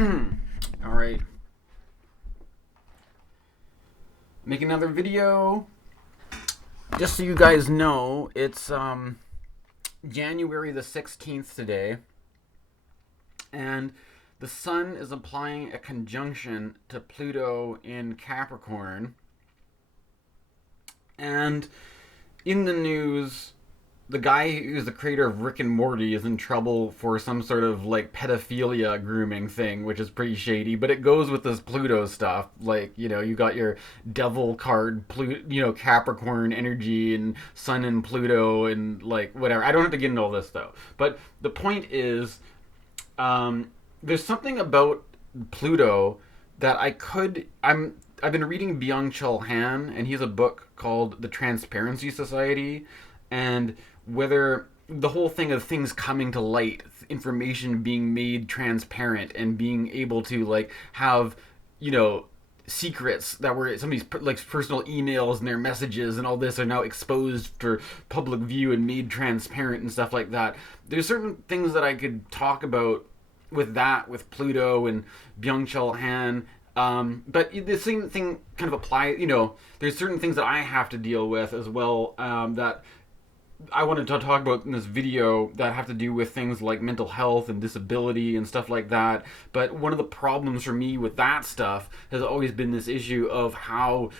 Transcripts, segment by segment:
Alright. Make another video. Just so you guys know, it's January the 16th today. And the sun is applying a conjunction to Pluto in Capricorn. And in the news, the guy who's the creator of Rick and Morty is in trouble for some sort of like pedophilia grooming thing, which is pretty shady. But it goes with this Pluto stuff. Like, you got your devil card, Capricorn energy and Sun and Pluto and like whatever. I don't have to get into all this though. But the point is, there's something about Pluto that I've been reading Byung and he has a book called The Transparency Society, and whether the whole thing of things coming to light, information being made transparent, and being able to like have secrets that were somebody's like personal emails and their messages and all this are now exposed for public view and made transparent and stuff like that. There's certain things that I could talk about with Pluto and Byung-Chul Han. But the same thing kind of applies, there's certain things that I have to deal with as well, that I wanted to talk about in this video that have to do with things like mental health and disability and stuff like that. But one of the problems for me with that stuff has always been this issue of how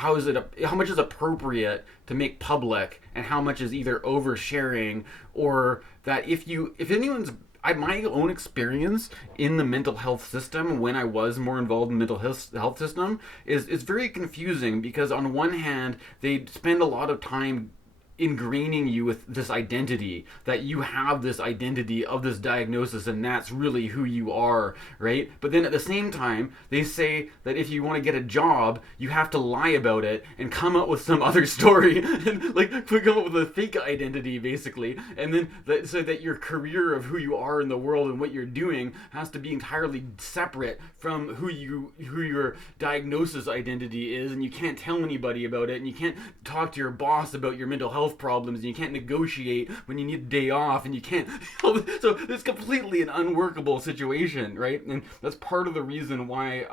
much is appropriate to make public and how much is either oversharing, or that if anyone's my own experience in the mental health system when I was more involved in the mental health system is very confusing, because on one hand they spend a lot of time ingraining you with this identity that you have this identity of this diagnosis and that's really who you are, right? But then at the same time they say that if you want to get a job you have to lie about it and come up with some other story and like come up with a fake identity basically, and then so that your career of who you are in the world and what you're doing has to be entirely separate from who your diagnosis identity is, and you can't tell anybody about it, and you can't talk to your boss about your mental health problems, and you can't negotiate when you need a day off, and you can't so it's completely an unworkable situation, right? And that's part of the reason why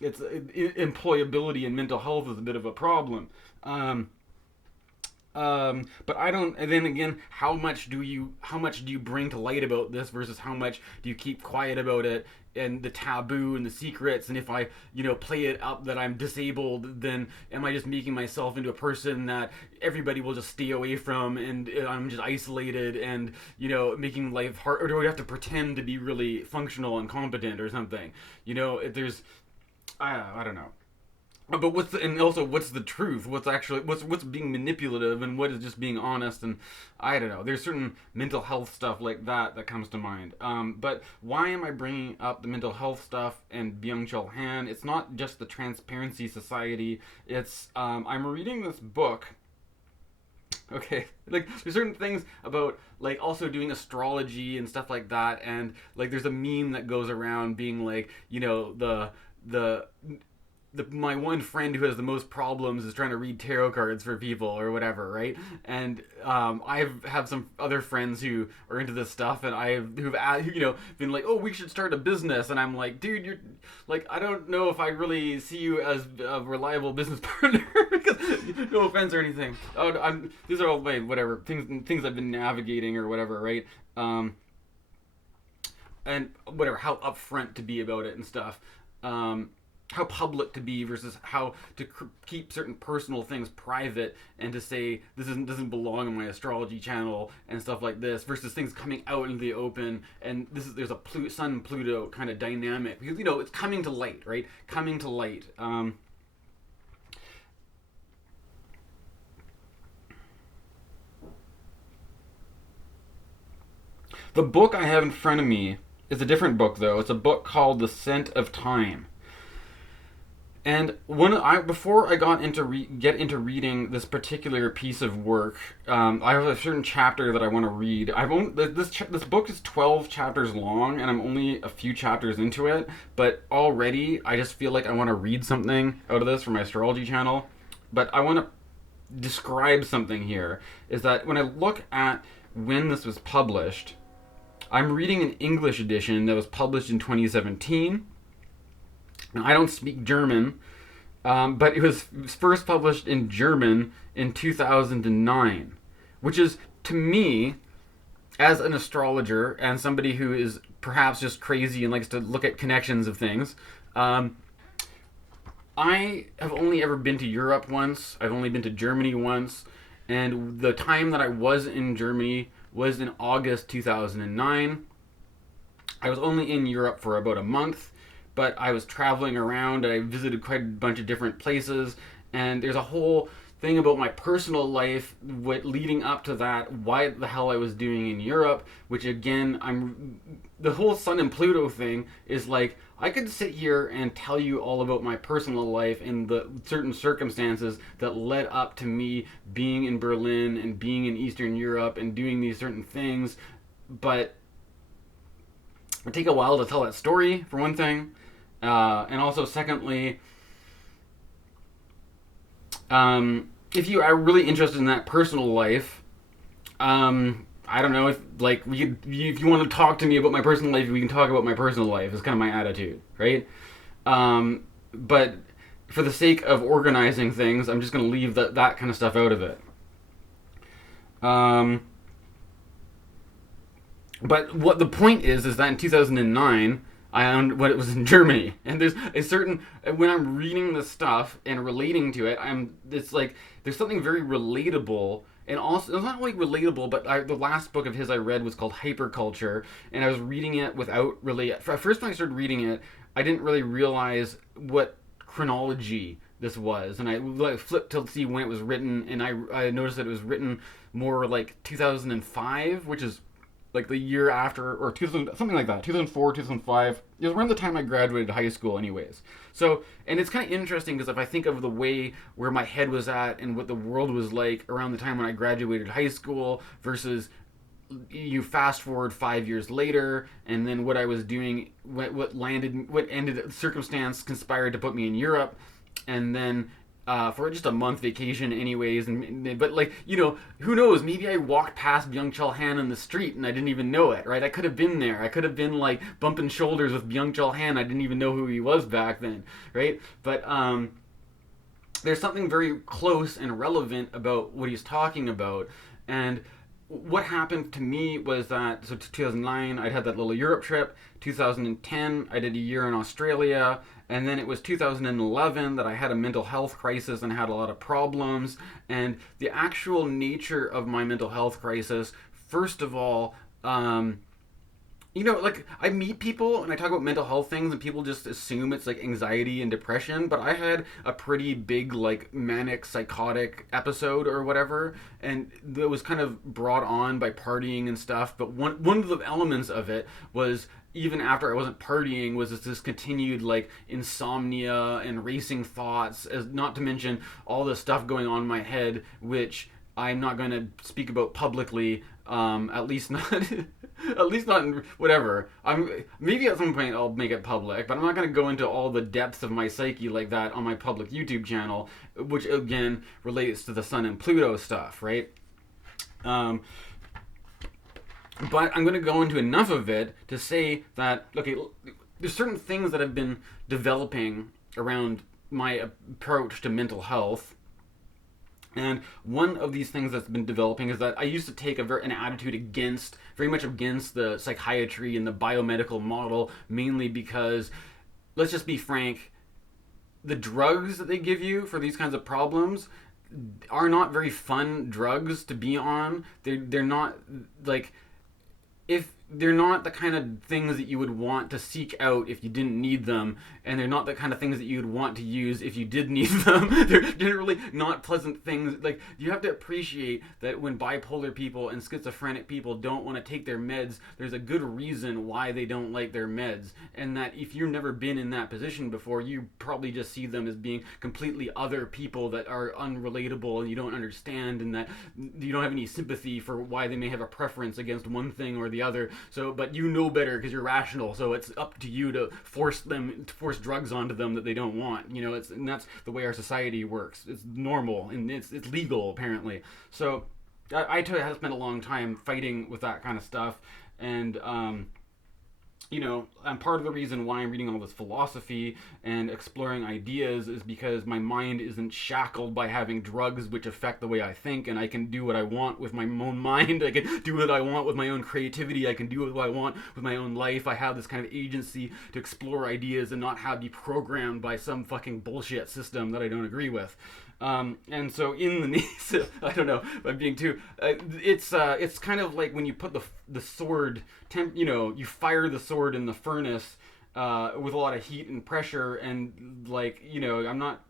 employability in mental health is a bit of a problem. But I don't. And then again, how much do you bring to light about this versus how much do you keep quiet about it and the taboo and the secrets? And if I play it up that I'm disabled, then am I just making myself into a person that everybody will just stay away from, and I'm just isolated and making life hard? Or do I have to pretend to be really functional and competent or something? There's I don't know. But what's the truth? What's being manipulative, and what is just being honest? And I don't know. There's certain mental health stuff like that comes to mind. But why am I bringing up the mental health stuff and Byung-Chul Han? It's not just the Transparency Society. It's I'm reading this book. Okay, like there's certain things about like also doing astrology and stuff like that, and like there's a meme that goes around being like my one friend who has the most problems is trying to read tarot cards for people or whatever, right? And I have some other friends who are into this stuff, and who've been like, oh, we should start a business, and I'm like, dude, you're like, I don't know if I really see you as a reliable business partner because no offense or anything. These are all my whatever things I've been navigating or whatever, right? And whatever, how upfront to be about it and stuff. How public to be versus how to keep certain personal things private, and to say this doesn't belong on my astrology channel and stuff like this, versus things coming out into the open. And there's a Sun Pluto kind of dynamic, because it's coming to light, right? Coming to light. The book I have in front of me is a different book though. It's a book called The Scent of Time. And before I get into reading this particular piece of work, I have a certain chapter that I want to read. This book is 12 chapters long, and I'm only a few chapters into it. But already, I just feel like I want to read something out of this for my astrology channel. But I want to describe something here. Is that when I look at when this was published, I'm reading an English edition that was published in 2017. Now, I don't speak German, but it was first published in German in 2009, which is, to me, as an astrologer and somebody who is perhaps just crazy and likes to look at connections of things, I have only ever been to Europe once. I've only been to Germany once. And the time that I was in Germany was in August 2009. I was only in Europe for about a month, but I was traveling around. I visited quite a bunch of different places. And there's a whole thing about my personal life leading up to that, why the hell I was doing in Europe, which again, the whole Sun and Pluto thing is like, I could sit here and tell you all about my personal life and the certain circumstances that led up to me being in Berlin and being in Eastern Europe and doing these certain things, but it would take a while to tell that story, for one thing, and also secondly, if you are really interested in that personal life, I don't know if if you want to talk to me about my personal life, we can talk about my personal life. Is kind of my attitude, right? But for the sake of organizing things, I'm just going to leave that kind of stuff out of it. But what the point is that in 2009, I owned what it was in Germany, and there's a certain when I'm reading this stuff and relating to it, it's like there's something very relatable, and also it's not only relatable, but the last book of his I read was called Hyperculture, and I was reading it without really. At first, when I started reading it, I didn't really realize what chronology this was, and I flipped to see when it was written, and I noticed that it was written more like 2005, which is like the year after, or 2000, something like that, 2004, 2005. It was around the time I graduated high school anyways. So, and it's kind of interesting because if I think of the way where my head was at and what the world was like around the time when I graduated high school versus you fast forward 5 years later, and then what I was doing, what ended, circumstance conspired to put me in Europe, and then for just a month vacation anyways, but like, who knows, maybe I walked past Byung Chul Han in the street and I didn't even know it, right? I could have been there. I could have been like bumping shoulders with Byung Chul Han. I didn't even know who he was back then, right? But there's something very close and relevant about what he's talking about. And what happened to me was that, so 2009, I had that little Europe trip. 2010, I did a year in Australia. And then it was 2011 that I had a mental health crisis and had a lot of problems. And the actual nature of my mental health crisis, first of all, like I meet people and I talk about mental health things and people just assume it's like anxiety and depression, but I had a pretty big like manic psychotic episode or whatever, and that was kind of brought on by partying and stuff. But one of the elements of it was, even after I wasn't partying, was this continued like insomnia and racing thoughts, as not to mention all the stuff going on in my head, which I'm not going to speak about publicly, at least not at least not in whatever. Maybe at some point I'll make it public, but I'm not going to go into all the depths of my psyche like that on my public YouTube channel, which again relates to the Sun and Pluto stuff, right? But I'm going to go into enough of it to say that, okay, there's certain things that have been developing around my approach to mental health. And one of these things that's been developing is that I used to take an attitude very much against the psychiatry and the biomedical model, mainly because, let's just be frank, the drugs that they give you for these kinds of problems are not very fun drugs to be on. They're not, like, if they're not the kind of things that you would want to seek out if you didn't need them, and they're not the kind of things that you would want to use if you did need them. They're generally not pleasant things. Like, you have to appreciate that when bipolar people and schizophrenic people don't want to take their meds, there's a good reason why they don't like their meds, and that if you've never been in that position before, you probably just see them as being completely other people that are unrelatable and you don't understand, and that you don't have any sympathy for why they may have a preference against one thing or the other. So, but you know better because you're rational. So it's up to you to force drugs onto them that they don't want. And that's the way our society works. It's normal and it's legal apparently. So I have spent a long time fighting with that kind of stuff. And and part of the reason why I'm reading all this philosophy and exploring ideas is because my mind isn't shackled by having drugs which affect the way I think, and I can do what I want with my own mind. I can do what I want with my own creativity. I can do what I want with my own life. I have this kind of agency to explore ideas and not be programmed by some fucking bullshit system that I don't agree with. And so in the knees, I don't know if I'm being too. It's kind of like when you put the sword, you fire the sword in the furnace with a lot of heat and pressure, and I'm not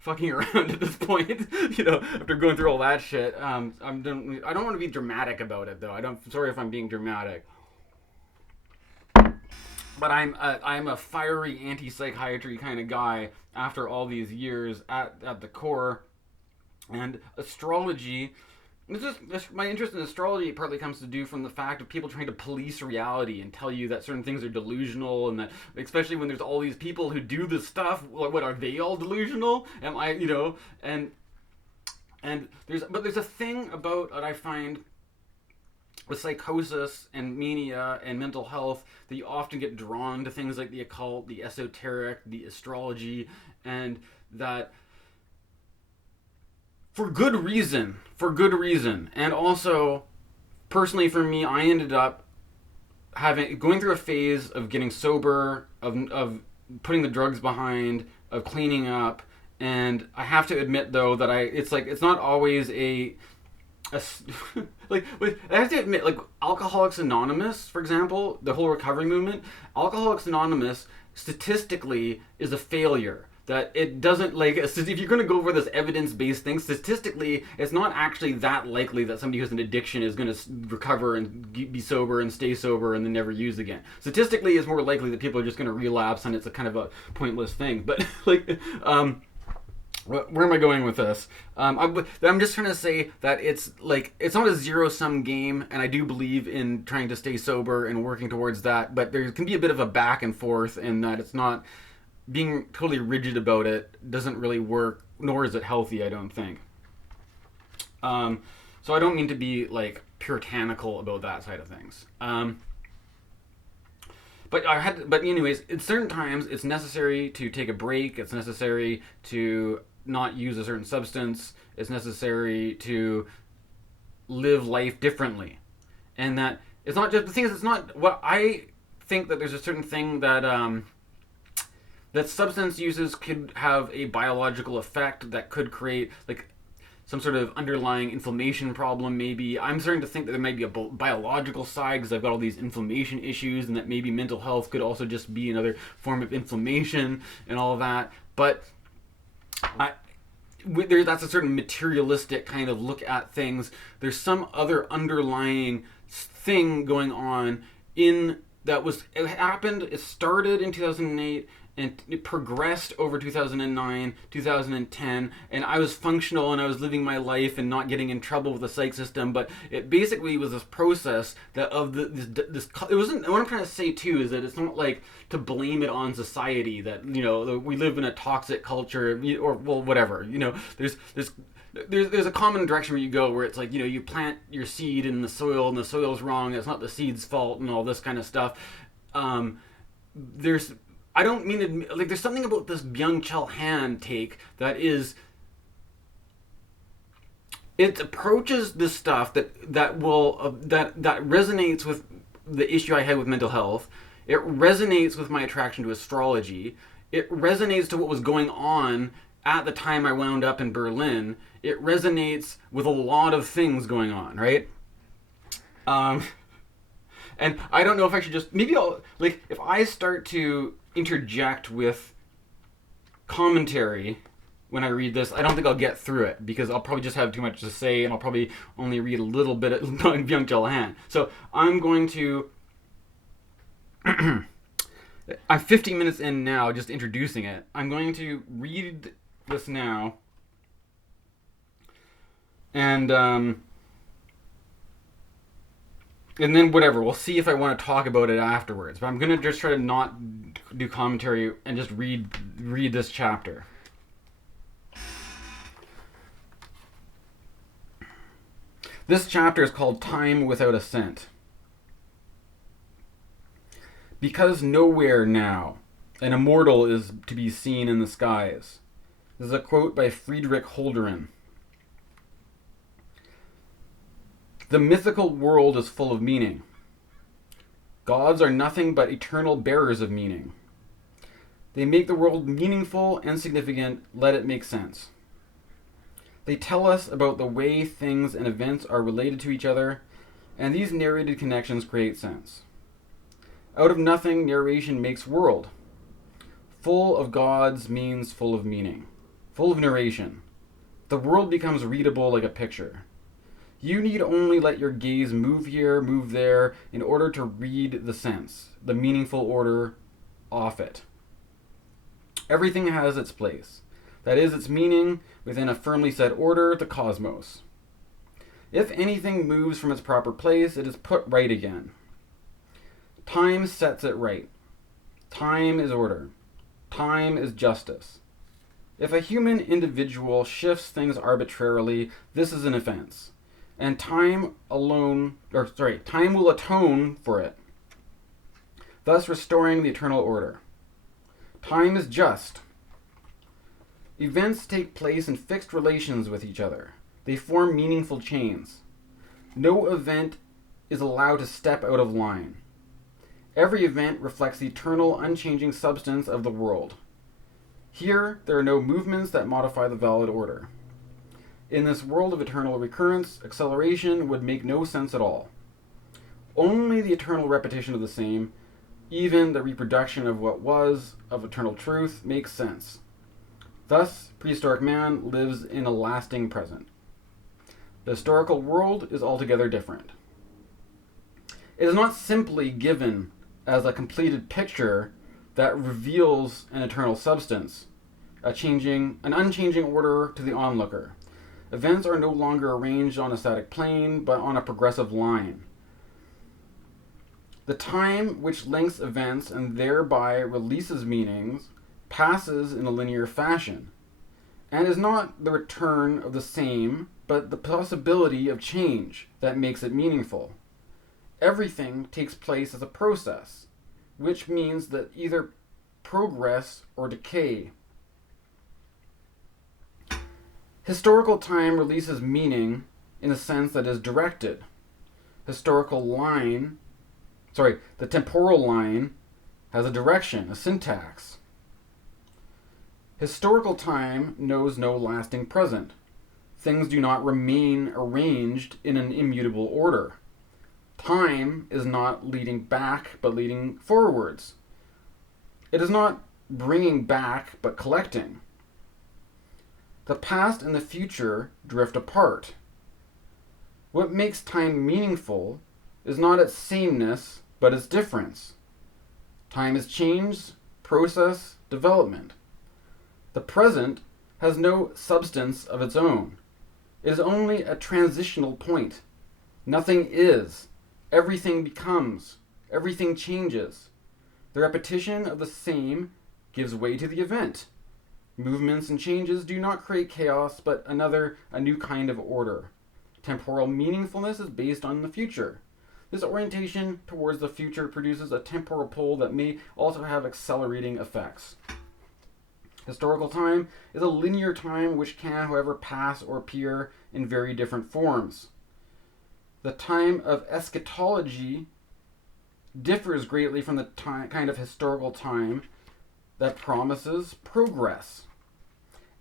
fucking around at this point. After going through all that shit, I don't want to be dramatic about it though. Sorry if I'm being dramatic. But I'm a fiery anti-psychiatry kind of guy after all these years at the core. And astrology, my interest in astrology partly comes to do from the fact of people trying to police reality and tell you that certain things are delusional, and that, especially when there's all these people who do this stuff, what are they all delusional? Am I, and there's a thing about that I find with psychosis and mania and mental health that you often get drawn to things like the occult, the esoteric, the astrology, and that for good reason. And also, personally for me, I ended up going through a phase of getting sober, of putting the drugs behind, of cleaning up, and I have to admit though that it's not always I have to admit, Alcoholics Anonymous, for example, the whole recovery movement, Alcoholics Anonymous statistically is a failure. That it doesn't, if you're going to go over this evidence-based thing, statistically, it's not actually that likely that somebody who's an addiction is going to recover and be sober and stay sober and then never use again. Statistically, it's more likely that people are just going to relapse and it's a kind of a pointless thing. But, where am I going with this? I'm just trying to say that it's not a zero-sum game, and I do believe in trying to stay sober and working towards that, but there can be a bit of a back and forth in that it's not... Being totally rigid about it doesn't really work, nor is it healthy, I don't think. So I don't mean to be, puritanical about that side of things. But anyways, at certain times, it's necessary to take a break. It's necessary to not use a certain substance. It's necessary to live life differently. And that it's not just... The thing is, it's not... What I think that there's a certain thing that substance uses could have a biological effect that could create some sort of underlying inflammation problem. Maybe I'm starting to think that there might be a biological side because I've got all these inflammation issues, and that maybe mental health could also just be another form of inflammation and all of that. But that's a certain materialistic kind of look at things. There's some other underlying thing going on it happened. It started in 2008. And it progressed over 2009, 2010, and I was functional and I was living my life and not getting in trouble with the psych system. But it basically was this process that it wasn't. What I'm trying to say too is that it's not to blame it on society that we live in a toxic culture or whatever. There's a common direction where you go where it's you plant your seed in the soil and the soil's wrong. It's not the seed's fault and all this kind of stuff. I don't mean to... there's something about this Byung hand take that is... It approaches this stuff that resonates with the issue I had with mental health. It resonates with my attraction to astrology. It resonates to what was going on at the time I wound up in Berlin. It resonates with a lot of things going on, right? And I don't know if I should just... Maybe I'll... if I start to interject with commentary when I read this, I don't think I'll get through it because I'll probably just have too much to say and I'll probably only read a little bit of Byung Han. So I'm going to... I'm 50 minutes in now just introducing it. I'm going to read this now and then whatever, we'll see if I want to talk about it afterwards. But I'm going to just try to not do commentary and just read this chapter. This chapter is called Time Without a Scent. Because nowhere now an immortal is to be seen in the skies. This is a quote by Friedrich Holderman. The mythical world is full of meaning. Gods are nothing but eternal bearers of meaning. They make the world meaningful and significant, let it make sense. They tell us about the way things and events are related to each other, and these narrated connections create sense. Out of nothing, narration makes world. Full of gods means full of meaning, full of narration. The world becomes readable like a picture. You need only let your gaze move here, move there, in order to read the sense, the meaningful order off it. Everything has its place. That is its meaning within a firmly set order, the cosmos. If anything moves from its proper place, it is put right again. Time sets it right. Time is order. Time is justice. If a human individual shifts things arbitrarily, this is an offense. And time will atone for it, thus restoring the eternal order. Time is just. Events take place in fixed relations with each other. They form meaningful chains. No event is allowed to step out of line. Every event reflects the eternal, unchanging substance of the world. Here, there are no movements that modify the valid order. In this world of eternal recurrence, acceleration would make no sense at all. Only the eternal repetition of the same, even the reproduction of what was, of eternal truth, makes sense. Thus, prehistoric man lives in a lasting present. The historical world is altogether different. It is not simply given as a completed picture that reveals an eternal substance, an unchanging order to the onlooker. Events are no longer arranged on a static plane, but on a progressive line. The time which links events and thereby releases meanings passes in a linear fashion, and is not the return of the same, but the possibility of change that makes it meaningful. Everything takes place as a process, which means that either progress or decay. Historical time releases meaning in the sense that is directed. The temporal line has a direction, a syntax. Historical time knows no lasting present. Things do not remain arranged in an immutable order. Time is not leading back, but leading forwards. It is not bringing back, but collecting. The past and the future drift apart. What makes time meaningful is not its sameness, but its difference. Time is change, process, development. The present has no substance of its own. It is only a transitional point. Nothing is. Everything becomes. Everything changes. The repetition of the same gives way to the event. Movements and changes do not create chaos, but a new kind of order. Temporal meaningfulness is based on the future. This orientation towards the future produces a temporal pull that may also have accelerating effects. Historical time is a linear time which can, however, pass or appear in very different forms. The time of eschatology differs greatly from the kind of historical time that promises progress.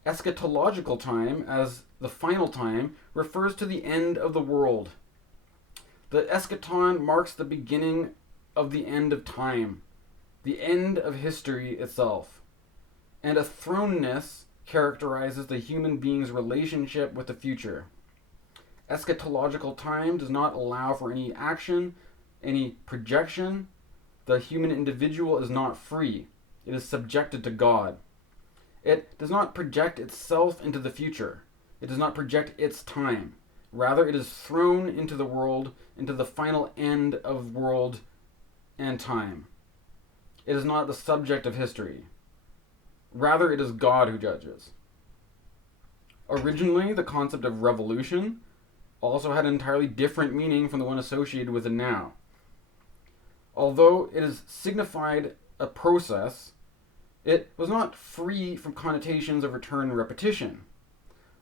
Eschatological time, as the final time, refers to the end of the world. The eschaton marks the beginning of the end of time, the end of history itself. And a thrownness characterizes the human being's relationship with the future. Eschatological time does not allow for any action, any projection. The human individual is not free. It is subjected to God. It does not project itself into the future. It does not project its time. Rather, it is thrown into the world, into the final end of world and time. It is not the subject of history. Rather, it is God who judges. Originally, the concept of revolution also had an entirely different meaning from the one associated with it now. Although it is signified a process, it was not free from connotations of return and repetition.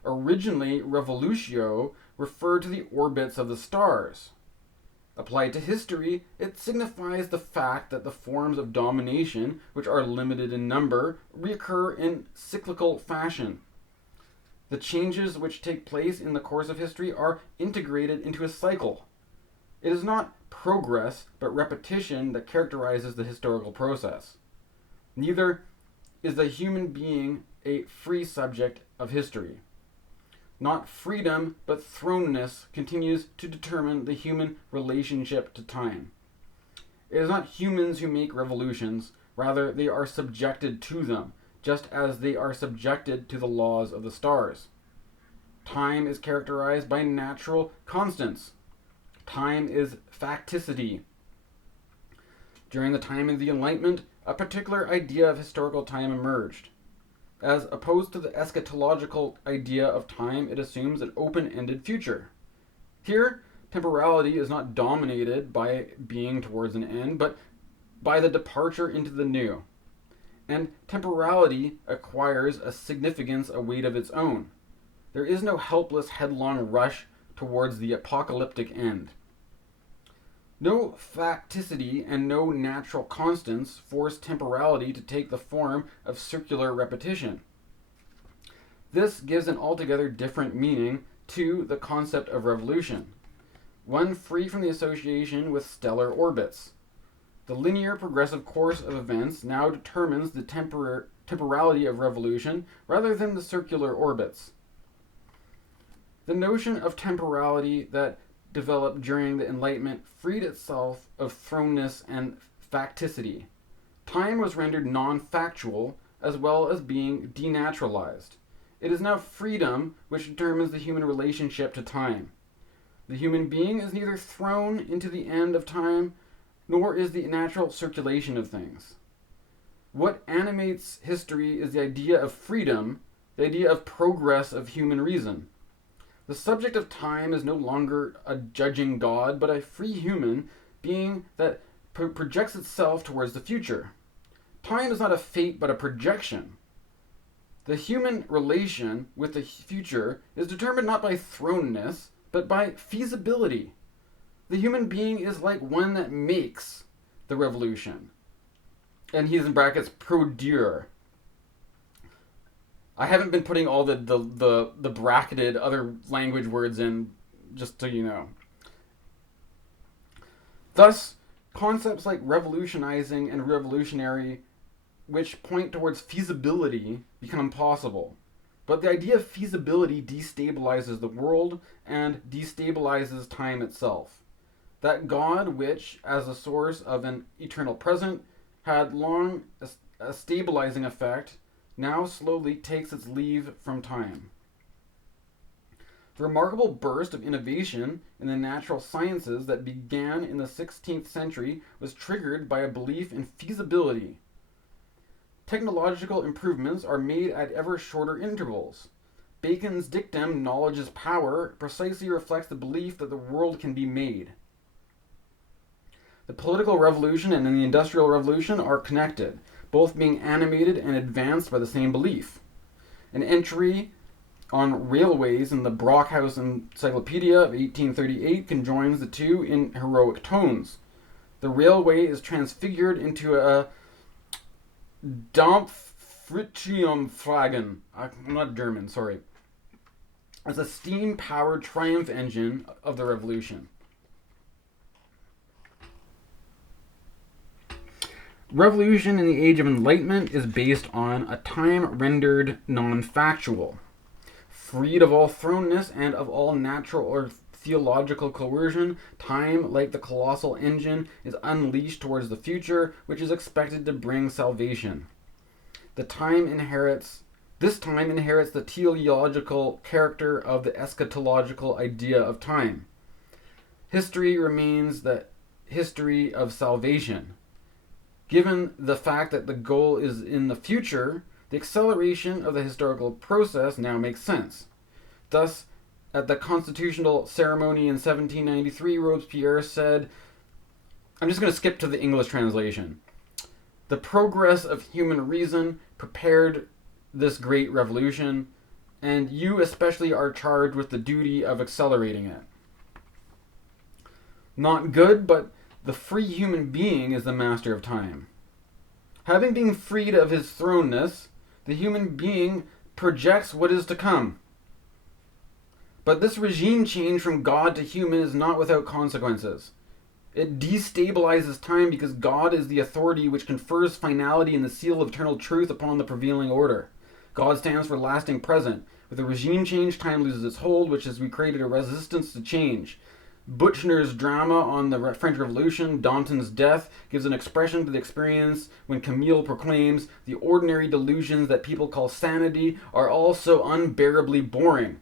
Originally, revolutio referred to the orbits of the stars. Applied to history, it signifies the fact that the forms of domination, which are limited in number, reoccur in cyclical fashion. The changes which take place in the course of history are integrated into a cycle. It is not progress, but repetition that characterizes the historical process. Neither is the human being a free subject of history. Not freedom, but thrownness continues to determine the human relationship to time. It is not humans who make revolutions, rather they are subjected to them, just as they are subjected to the laws of the stars. Time is characterized by natural constants. Time is facticity. During the time of the Enlightenment, a particular idea of historical time emerged. As opposed to the eschatological idea of time, it assumes an open-ended future. Here, temporality is not dominated by being towards an end, but by the departure into the new. And temporality acquires a significance, a weight of its own. There is no helpless, headlong rush towards the apocalyptic end. No facticity and no natural constants force temporality to take the form of circular repetition. This gives an altogether different meaning to the concept of revolution, one free from the association with stellar orbits. The linear progressive course of events now determines the temporality of revolution rather than the circular orbits. The notion of temporality that developed during the Enlightenment freed itself of thrownness and facticity. Time was rendered non-factual as well as being denaturalized. It is now freedom which determines the human relationship to time. The human being is neither thrown into the end of time nor is the natural circulation of things. What animates history is the idea of freedom, the idea of progress of human reason. The subject of time is no longer a judging God, but a free human being that projects itself towards the future. Time is not a fate, but a projection. The human relation with the future is determined not by thrownness, but by feasibility. The human being is like one that makes the revolution. And he's in brackets produire. I haven't been putting all the bracketed other language words in, just so you know. Thus, concepts like revolutionizing and revolutionary, which point towards feasibility, become possible. But the idea of feasibility destabilizes the world and destabilizes time itself. That God, which, as a source of an eternal present, had long a stabilizing effect, now slowly takes its leave from time. The remarkable burst of innovation in the natural sciences that began in the 16th century was triggered by a belief in feasibility. Technological improvements are made at ever shorter intervals. Bacon's dictum, knowledge is power, precisely reflects the belief that the world can be made. The political revolution and the industrial revolution are connected, both being animated and advanced by the same belief. An entry on railways in the Brockhouse Encyclopedia of 1838 conjoins the two in heroic tones. The railway is transfigured into a Dampftriumphwagen. I'm not German, sorry. As a steam-powered triumph engine of the revolution. Revolution in the Age of Enlightenment is based on a time rendered non-factual, freed of all thrownness and of all natural or theological coercion. Time, like the colossal engine, is unleashed towards the future, which is expected to bring salvation. This time inherits the teleological character of the eschatological idea of time. History remains the history of salvation. Given the fact that the goal is in the future, the acceleration of the historical process now makes sense. Thus, at the constitutional ceremony in 1793, Robespierre said, I'm just going to skip to the English translation. The progress of human reason prepared this great revolution, and you especially are charged with the duty of accelerating it. Not good, but the free human being is the master of time. Having been freed of his thrownness, the human being projects what is to come. But this regime change from God to human is not without consequences. It destabilizes time because God is the authority which confers finality and the seal of eternal truth upon the prevailing order. God stands for lasting present. With the regime change, time loses its hold, which has recreated a resistance to change. Buchner's drama on the French Revolution, Danton's death, gives an expression to the experience when Camille proclaims, "The ordinary delusions that people call sanity are all so unbearably boring."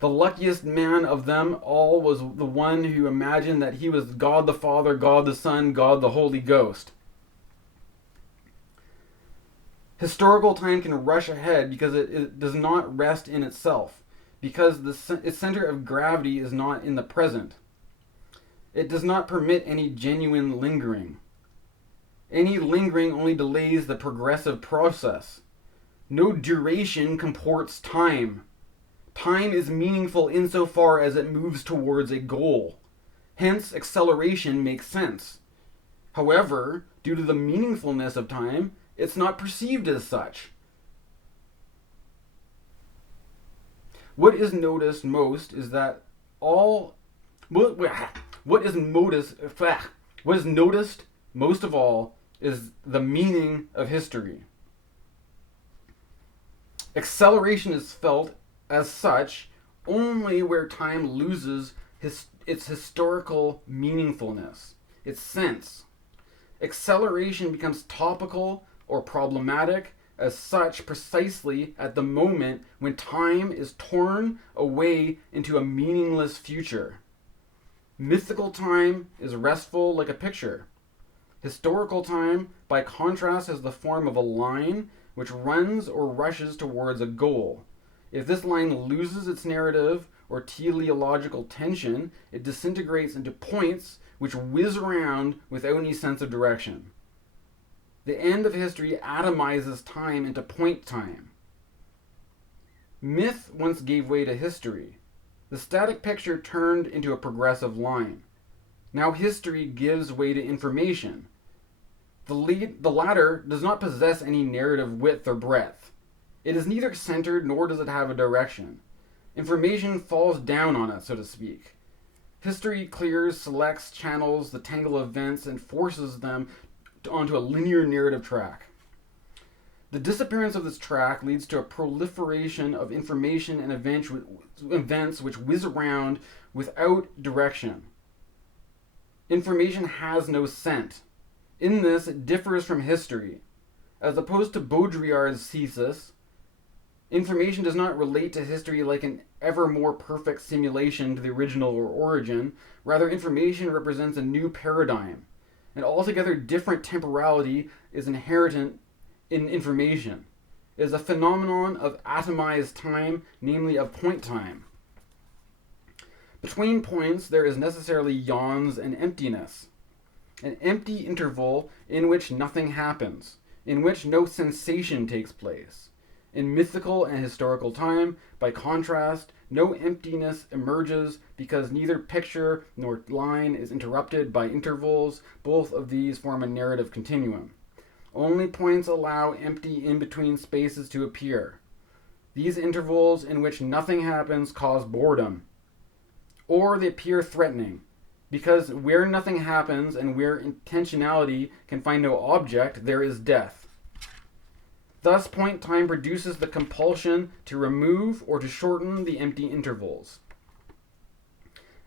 The luckiest man of them all was the one who imagined that he was God the Father, God the Son, God the Holy Ghost. Historical time can rush ahead because it does not rest in itself, because its center of gravity is not in the present. It does not permit any genuine lingering. Any lingering only delays the progressive process. No duration comports time. Time is meaningful insofar as it moves towards a goal. Hence, acceleration makes sense. However, due to the meaningfulness of time, it's not perceived as such. What is noticed most is that what is noticed most of all is the meaning of history. Acceleration is felt as such only where time loses its historical meaningfulness, its sense. Acceleration becomes topical or problematic as such precisely at the moment when time is torn away into a meaningless future. Mythical time is restful like a picture. Historical time, by contrast, has the form of a line which runs or rushes towards a goal. If this line loses its narrative or teleological tension, it disintegrates into points which whiz around without any sense of direction. The end of history atomizes time into point time. Myth once gave way to history. The static picture turned into a progressive line. Now history gives way to information. The latter does not possess any narrative width or breadth. It is neither centered nor does it have a direction. Information falls down on it, so to speak. History clears, selects, channels the tangle of events, and forces them onto a linear narrative track. The disappearance of this track leads to a proliferation of information and events which whiz around without direction. Information has no scent. In this, it differs from history. As opposed to Baudrillard's thesis, information does not relate to history like an ever more perfect simulation to the original or origin. Rather, information represents a new paradigm. An altogether different temporality is inherent in information. It is a phenomenon of atomized time, namely of point time. Between points, there is necessarily yawns and emptiness. An empty interval in which nothing happens, in which no sensation takes place. In mythical and historical time, by contrast, no emptiness emerges because neither picture nor line is interrupted by intervals. Both of these form a narrative continuum. Only points allow empty in-between spaces to appear. These intervals in which nothing happens cause boredom, or they appear threatening, because where nothing happens and where intentionality can find no object, there is death. Thus, point time produces the compulsion to remove or to shorten the empty intervals.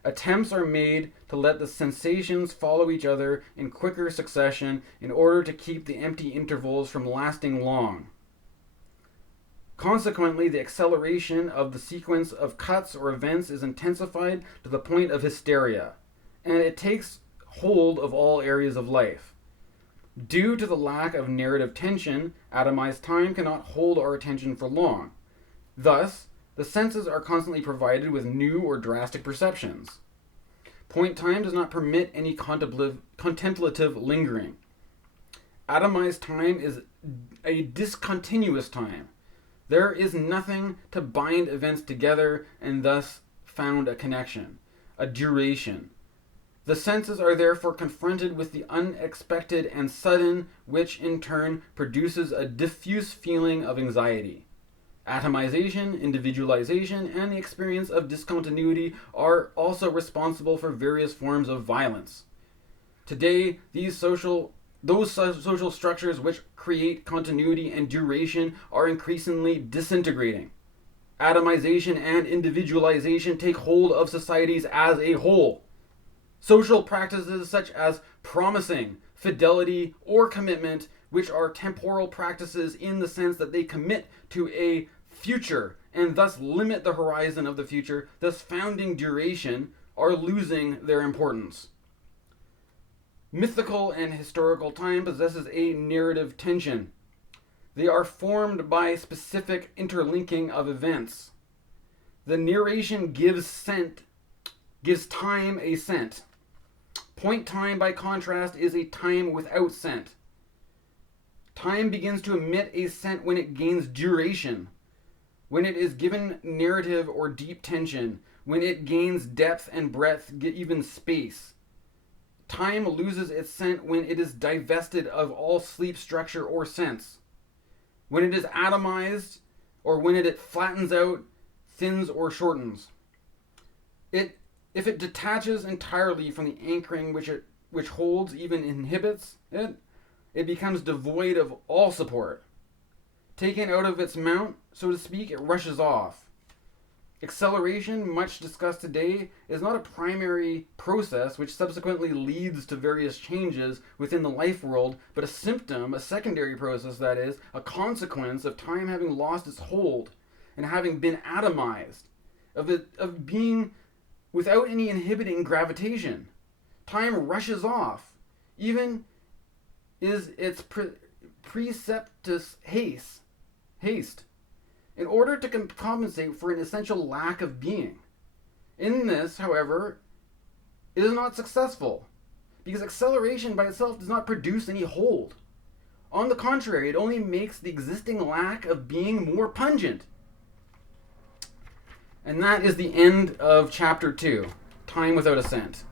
Attempts are made to let the sensations follow each other in quicker succession in order to keep the empty intervals from lasting long. Consequently, the acceleration of the sequence of cuts or events is intensified to the point of hysteria, and it takes hold of all areas of life. Due to the lack of narrative tension, atomized time cannot hold our attention for long. Thus, the senses are constantly provided with new or drastic perceptions. Point time does not permit any contemplative lingering. Atomized time is a discontinuous time. There is nothing to bind events together and thus found a connection, a duration. The senses are therefore confronted with the unexpected and sudden, which in turn produces a diffuse feeling of anxiety. Atomization, individualization, and the experience of discontinuity are also responsible for various forms of violence. Today, those social structures which create continuity and duration are increasingly disintegrating. Atomization and individualization take hold of societies as a whole. Social practices such as promising, fidelity, or commitment, which are temporal practices in the sense that they commit to a future and thus limit the horizon of the future, thus founding duration, are losing their importance. Mythical and historical time possesses a narrative tension. They are formed by specific interlinking of events. The narration gives time a scent. Point time, by contrast, is a time without scent. Time begins to emit a scent when it gains duration, when it is given narrative or deep tension, when it gains depth and breadth, even space. Time loses its scent when it is divested of all sleep structure or sense, when it is atomized, or when it flattens out, thins, or shortens. If it detaches entirely from the anchoring which holds, even inhibits it, it becomes devoid of all support. Taken out of its mount, so to speak, it rushes off. Acceleration, much discussed today, is not a primary process which subsequently leads to various changes within the life world, but a symptom, a secondary process, that is, a consequence of time having lost its hold and having been atomized, of being without any inhibiting gravitation. Time rushes off, even is its preceptus haste, in order to compensate for an essential lack of being. In this, however, it is not successful, because acceleration by itself does not produce any hold. On the contrary, it only makes the existing lack of being more pungent. And that is the end of chapter 2, Time Without a Scent.